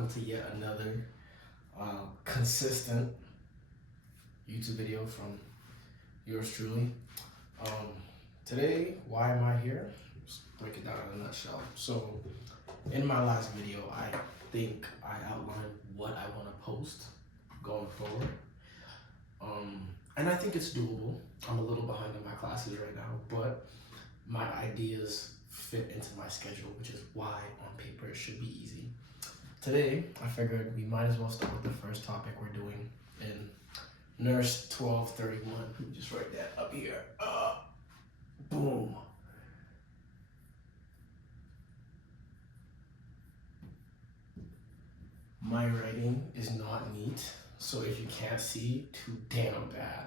welcome to yet another consistent YouTube video from yours truly. Today, why am I here? Just break it down in a nutshell. So, in my last video, I think I outlined what I want to post going forward. And I think it's doable. I'm a little behind in my classes right now, but my ideas fit into my schedule, which is why on paper it should be easy. Today, I figured we might as well start with the first topic we're doing in NURS 1231. Let me just write that up here. Boom. My writing is not neat, so if you can't see, too damn bad.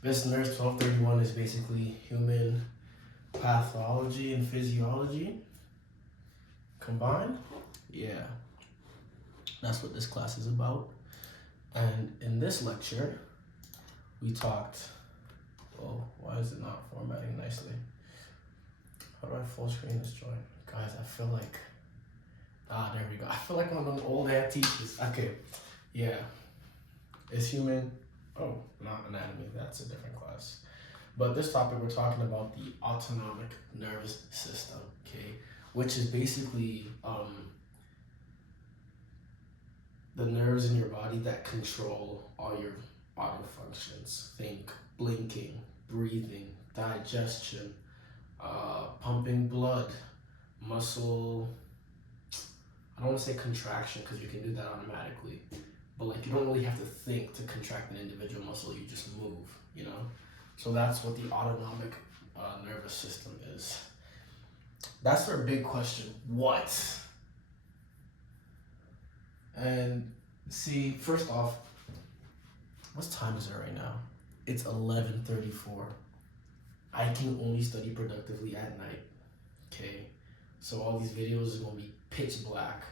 This NURS 1231 is basically human pathology and physiology combined. Yeah, that's what this class is about. And in this lecture, we talked, oh, why is it not formatting nicely? How do I full screen this joint? Guys, I feel like, there we go. I feel like one of them old ass teachers. Okay, yeah, it's human, oh, not anatomy, that's a different class. But this topic, we're talking about the autonomic nervous system, okay? Which is basically the nerves in your body that control all your vital functions. Think blinking, breathing, digestion, pumping blood, muscle, I don't want to say contraction because you can do that automatically, but like you don't really have to think to contract an individual muscle, you just move, you know? So that's what the autonomic nervous system is. That's our big question, what? And see, first off, what time is it right now? It's 11:34. I can only study productively at night, okay? So all these videos are gonna be pitch black,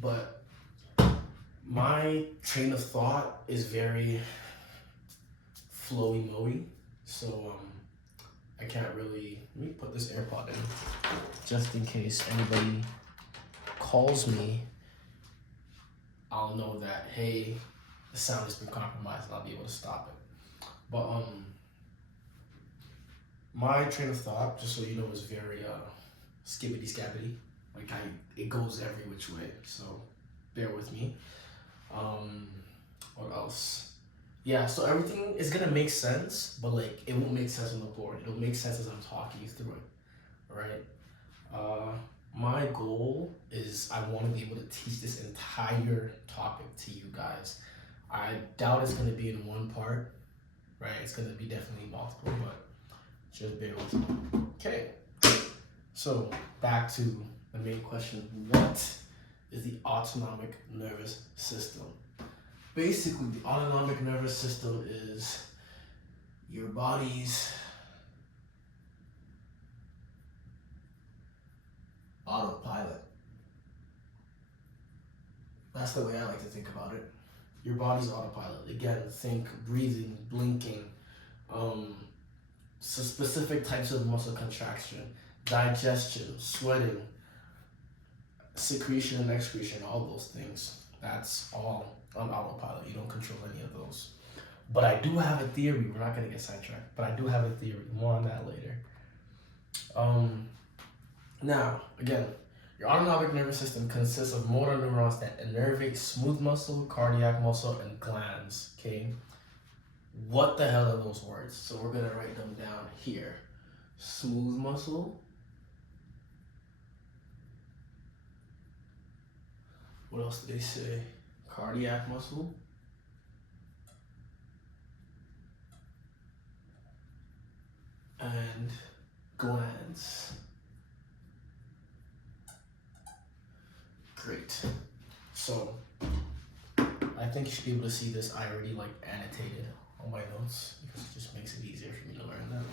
but my train of thought is very flowy-mowy, so I can't really, let me put this AirPod in, just in case anybody calls me, I'll know that, hey, the sound has been compromised and I'll be able to stop it. But my train of thought, just so you know, is very skibbity-scabbity. Like it goes every which way, so bear with me. What else? Yeah, so everything is gonna make sense, but like it won't make sense on the board. It'll make sense as I'm talking you through it, right? My goal is I want to be able to teach this entire topic to you guys. I doubt it's gonna be in one part, right? It's gonna be definitely multiple, but just bear with me. Okay, so back to the main question: what is the autonomic nervous system? Basically, the autonomic nervous system is your body's autopilot. That's the way I like to think about it. Your body's autopilot. Again, think breathing, blinking, so specific types of muscle contraction, digestion, sweating, secretion and excretion, all those things. That's all on autopilot. You don't control any of those. But I do have a theory. We're not going to get sidetracked, but I do have a theory. More on that later. Now, again, your autonomic nervous system consists of motor neurons that innervate smooth muscle, cardiac muscle, and glands, okay? What the hell are those words? So we're going to write them down here. Smooth muscle. What else did they say? Cardiac muscle. And glands. Great. So I think you should be able to see this. I already like annotated on my notes because it just makes it easier for me to learn that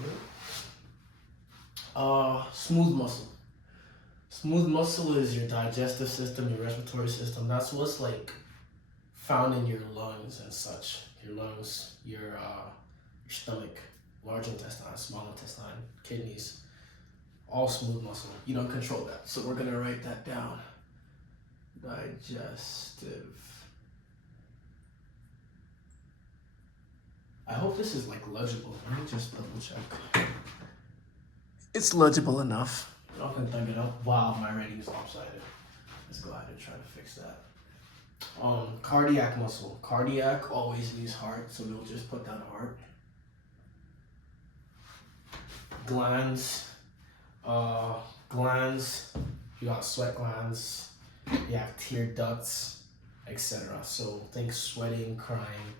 word. Smooth muscle. Smooth muscle is your digestive system, your respiratory system. That's what's like found in your lungs and such. Your lungs, your stomach, large intestine, small intestine, kidneys, all smooth muscle. You don't control that. So we're gonna write that down. digestive. I hope this is like legible. Let me just double check. It's legible enough. Y'all can thumb it up. Wow, my writing's lopsided. Let's go ahead and try to fix that. Cardiac muscle. Cardiac always means heart, so we'll just put down heart. Glands. Glands. You got sweat glands. You have tear ducts, etc. So think sweating, crying,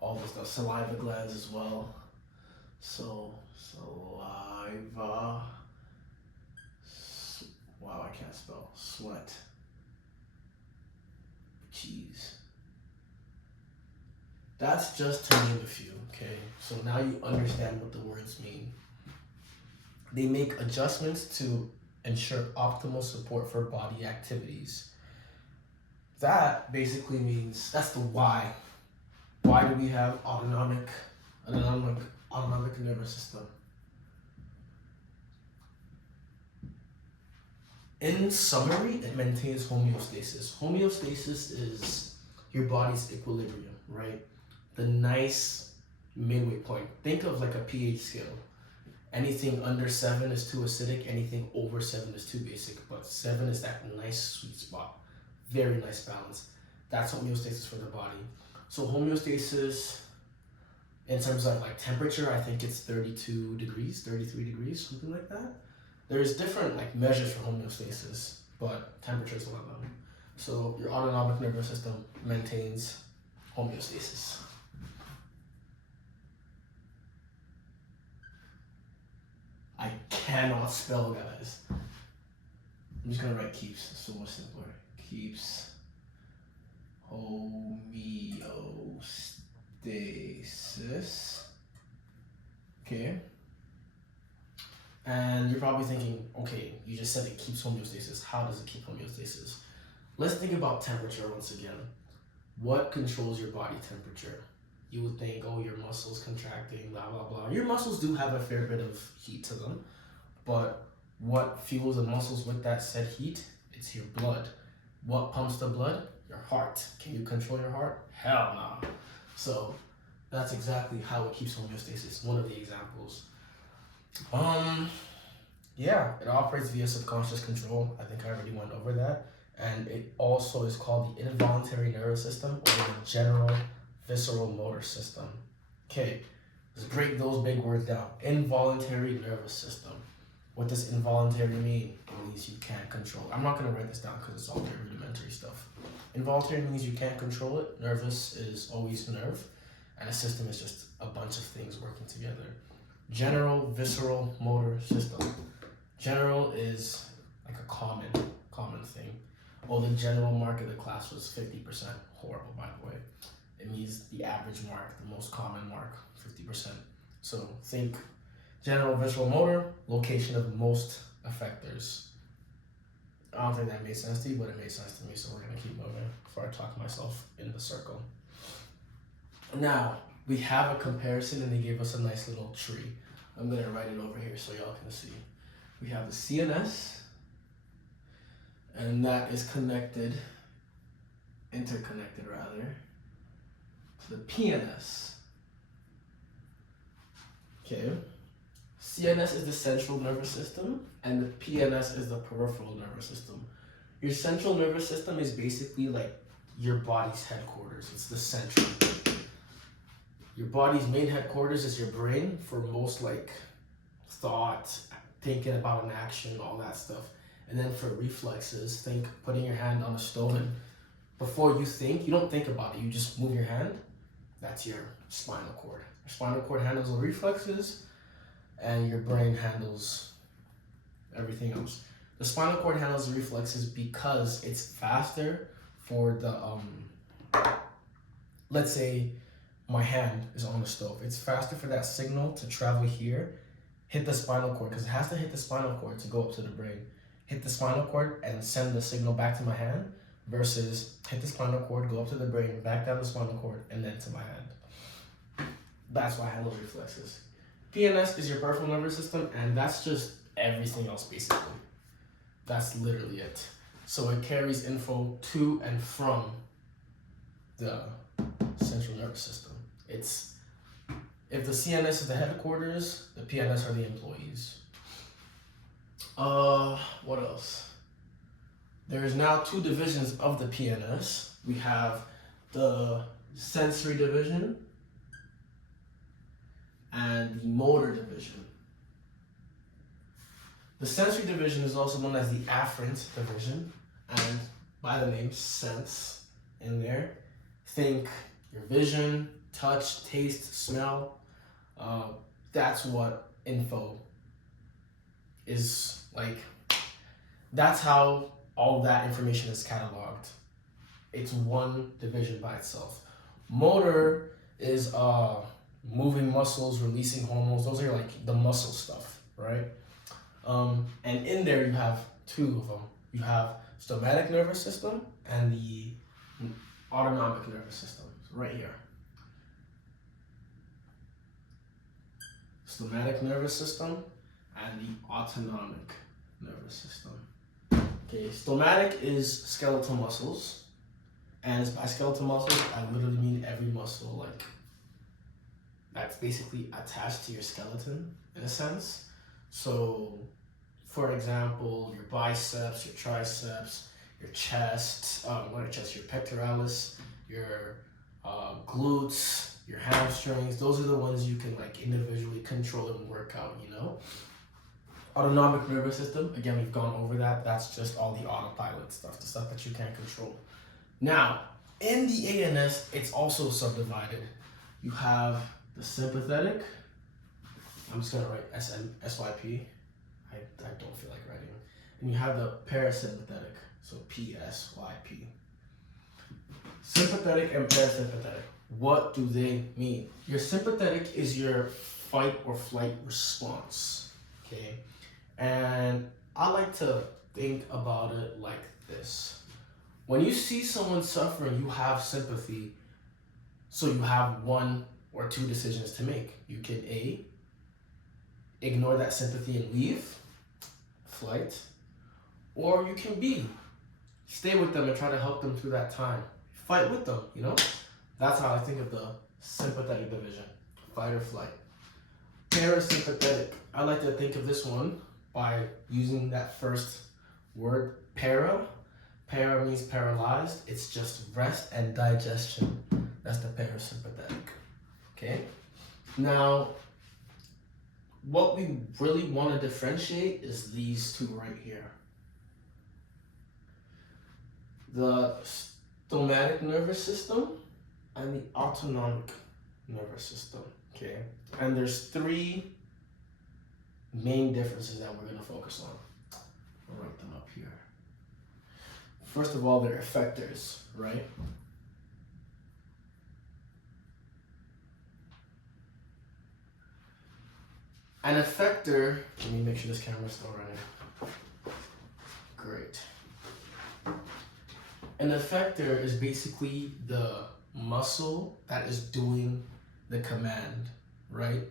all this stuff. Saliva glands as well. So saliva. Wow, I can't spell. Sweat. Jeez. That's just to name a few, okay? So now you understand what the words mean. They make adjustments to ensure optimal support for body activities. That basically means, that's the why. Why do we have autonomic nervous system? In summary, it maintains homeostasis. Homeostasis is your body's equilibrium, right? The nice midway point. Think of like a pH scale. Anything under 7 is too acidic, anything over 7 is too basic, but 7 is that nice sweet spot. Very nice balance. That's homeostasis for the body. So homeostasis, in terms of like temperature, I think it's 32 degrees, 33 degrees, something like that. There's different like measures for homeostasis, but temperature is one of them. So your autonomic nervous system maintains homeostasis. I cannot spell, guys. I'm just gonna write keeps, it's so much simpler. Keeps homeostasis. Okay. And you're probably thinking, okay, you just said it keeps homeostasis. How does it keep homeostasis? Let's think about temperature once again. What controls your body temperature? You would think, oh, your muscles contracting, blah, blah, blah. Your muscles do have a fair bit of heat to them, but what fuels the muscles with that said heat? It's your blood. What pumps the blood? Your heart. Can you control your heart? Hell no. So that's exactly how it keeps homeostasis. One of the examples. Yeah, it operates via subconscious control. I think I already went over that. And it also is called the involuntary nervous system or the general visceral motor system. Okay, let's break those big words down. Involuntary nervous system. What does involuntary mean? It means you can't control it. I'm not going to write this down because it's all very rudimentary stuff. Involuntary means you can't control it. Nervous is always nerve. And a system is just a bunch of things working together. General visceral motor system. General is like a common thing. Well, the general mark of the class was 50%. Horrible, by the way. It means the average mark, the most common mark, 50%. So think general visceral motor, location of most effectors. I don't think that made sense to you, but it made sense to me, so we're gonna keep moving before I talk myself in the circle. Now, we have a comparison and they gave us a nice little tree. I'm gonna write it over here so y'all can see. We have the CNS, and that is interconnected rather, to the PNS. Okay. CNS is the central nervous system, and the PNS is the peripheral nervous system. Your central nervous system is basically like your body's headquarters. It's the center. Your body's main headquarters is your brain for most like thought, thinking about an action, all that stuff. And then for reflexes, think putting your hand on a stove and before you think, you don't think about it, you just move your hand. That's your spinal cord. Your spinal cord handles the reflexes and your brain handles everything else. The spinal cord handles the reflexes because it's faster for the, let's say my hand is on the stove. It's faster for that signal to travel here, hit the spinal cord, because it has to hit the spinal cord to go up to the brain. Hit the spinal cord and send the signal back to my hand versus hit the spinal cord, go up to the brain, back down the spinal cord, and then to my hand. That's why I handle reflexes. PNS is your peripheral nervous system, and that's just everything else basically. That's literally it. So it carries info to and from the central nervous system. It's, if the CNS is the headquarters, the PNS are the employees. What else? There's now two divisions of the PNS. We have the sensory division and the motor division. The sensory division is also known as the afferent division, and by the name sense in there, think your vision, touch, taste, smell. That's what info is like. That's how all that information is cataloged. It's one division by itself. Motor is moving muscles, releasing hormones. Those are like the muscle stuff, right? And in there you have two of them. You have stomatic nervous system and the autonomic nervous system, right here. Stomatic nervous system and the autonomic nervous system. Okay, stomatic is skeletal muscles, and by skeletal muscles, I literally mean every muscle, like, that's basically attached to your skeleton, in a sense. So, for example, your biceps, your triceps, your chest, not your chest, your pectoralis, your glutes, your hamstrings, those are the ones you can like individually control and work out, you know? Autonomic nervous system, again, we've gone over that. That's just all the autopilot stuff, the stuff that you can't control. Now, in the ANS, it's also subdivided. You have the sympathetic. I'm just gonna write SYP. I don't feel like writing. And you have the parasympathetic, so PSYP. Sympathetic and parasympathetic. What do they mean? Your sympathetic is your fight or flight response, okay? And I like to think about it like this. When you see someone suffering, you have sympathy, so you have one or two decisions to make. You can A, ignore that sympathy and leave, flight, or you can B, stay with them and try to help them through that time. Fight with them, you know? That's how I think of the sympathetic division, fight or flight. Parasympathetic, I like to think of this one by using that first word, para. Para means paralyzed. It's just rest and digestion. That's the parasympathetic, okay? Now, what we really want to differentiate is these two right here. The stomatic nervous system and the autonomic nervous system, okay? And there's three main differences that we're going to focus on. I'll write them up here. First of all, they're effectors, right? An effector, let me make sure this camera's still running. Great. An effector is basically the muscle that is doing the command, right?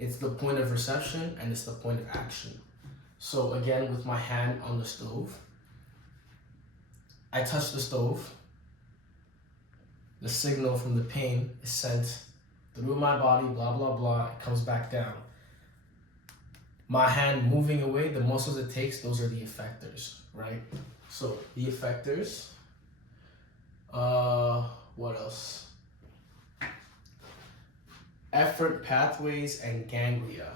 It's the point of reception and it's the point of action. So again, with my hand on the stove, I touch the stove. The signal from the pain is sent through my body, blah, blah, blah, it comes back down. My hand moving away, the muscles it takes, those are the effectors, right? So the effectors, what else? Efferent pathways and ganglia.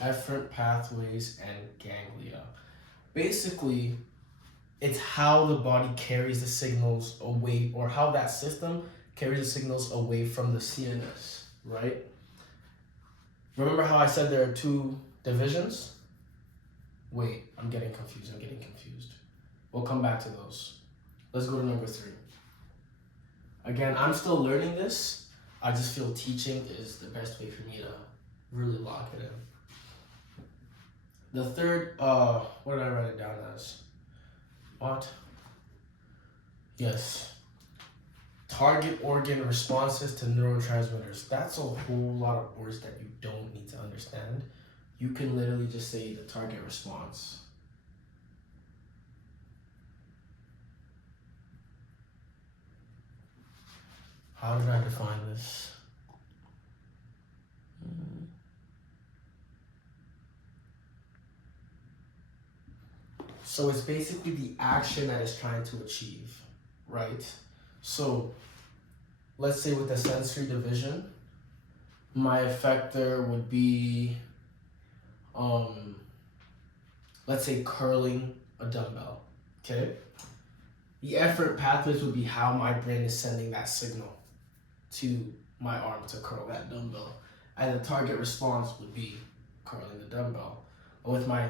Efferent pathways and ganglia. Basically, it's how the body carries the signals away, or how that system carries the signals away from the CNS, right? Remember how I said there are two divisions? Wait, I'm getting confused. We'll come back to those. Let's go to number 3. Again, I'm still learning this. I just feel teaching is the best way for me to really lock it in. The third, what did I write it down as? What? Yes. Target organ responses to neurotransmitters. That's a whole lot of words that you don't need to understand. You can literally just say the target response. How did I define this? So it's basically the action that it's trying to achieve, right? So let's say with the sensory division, my effector would be, let's say curling a dumbbell, okay? The effort pathways would be how my brain is sending that signal to my arm to curl that dumbbell. And the target response would be curling the dumbbell. And with my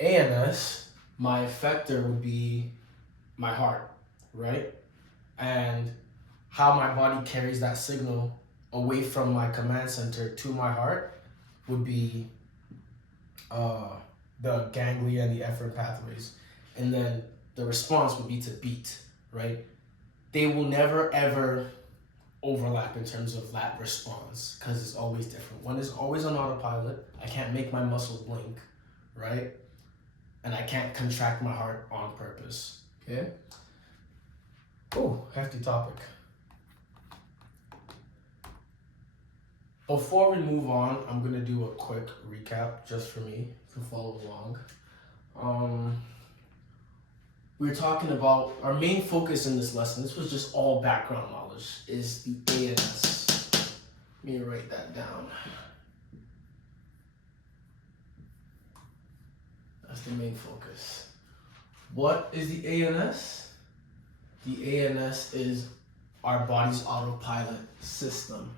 ANS, my effector would be my heart, right? And how my body carries that signal away from my command center to my heart would be the ganglia and the efferent pathways. And then the response would be to beat, right? They will never ever overlap in terms of that response because it's always different. One is always on autopilot. I can't make my muscles blink, right? And I can't contract my heart on purpose, okay? Oh, hefty topic. Before we move on, I'm gonna do a quick recap just for me to follow along. We were talking about our main focus in this lesson. This was just all background knowledge, is the ANS. Let me write that down. That's the main focus. What is the ANS? The ANS is our body's autopilot system.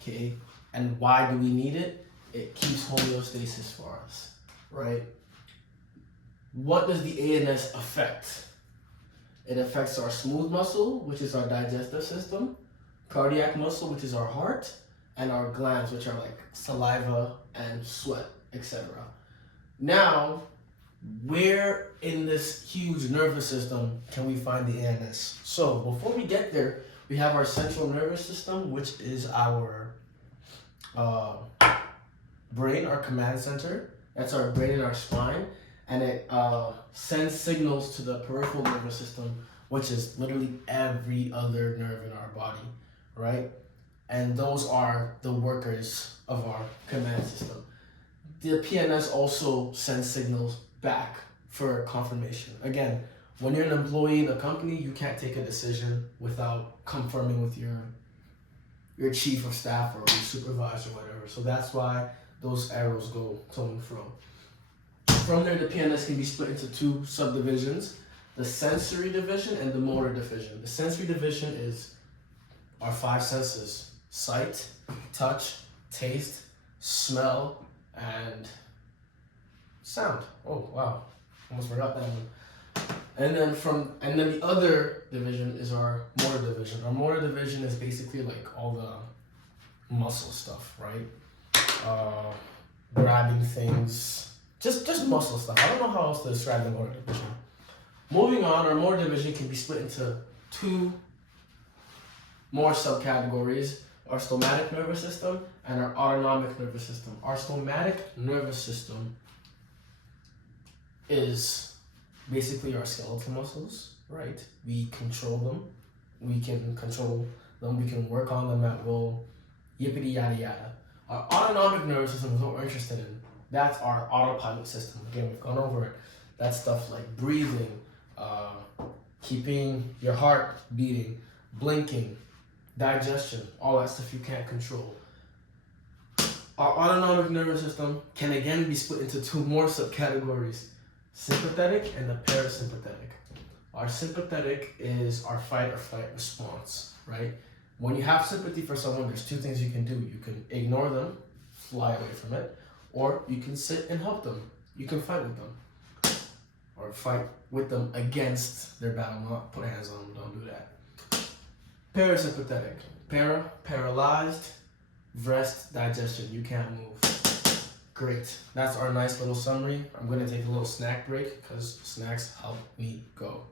Okay, and why do we need it? It keeps homeostasis for us, right? What does the ANS affect? It affects our smooth muscle, which is our digestive system, cardiac muscle, which is our heart, and our glands, which are like saliva and sweat, etc. Now, where in this huge nervous system can we find the ANS? So before we get there, we have our central nervous system, which is our brain, our command center. That's our brain and our spine. And it sends signals to the peripheral nervous system, which is literally every other nerve in our body, right? And those are the workers of our command system. The PNS also sends signals back for confirmation. Again, when you're an employee in a company, you can't take a decision without confirming with your chief of staff or your supervisor or whatever. So that's why those arrows go to and fro. From there, the PNS can be split into two subdivisions, the sensory division and the motor division. The sensory division is our five senses: sight, touch, taste, smell, and sound. Oh, wow. Almost forgot that one. And then the other division is our motor division. Our motor division is basically like all the muscle stuff, right? Grabbing things, just muscle stuff. I don't know how else to describe the motor division. Moving on, our motor division can be split into two more subcategories: our stomatic nervous system and our autonomic nervous system. Our stomatic nervous system is basically our skeletal muscles, right? We control them. We can control them. We can work on them at will. Yippity yada yada. Our autonomic nervous system is what we're interested in. That's our autopilot system. Again, we've gone over it. That's stuff like breathing, keeping your heart beating, blinking, digestion, all that stuff you can't control. Our autonomic nervous system can again be split into two more subcategories: sympathetic and the parasympathetic. Our sympathetic is our fight or flight response, right? When you have sympathy for someone, there's two things you can do. You can ignore them, fly away from it, or you can sit and help them. You can fight with them, or fight with them against their battle, not put hands on them, don't do that. Parasympathetic, paralyzed, rest, digestion, you can't move. Great. That's our nice little summary. I'm going to take a little snack break because snacks help me go.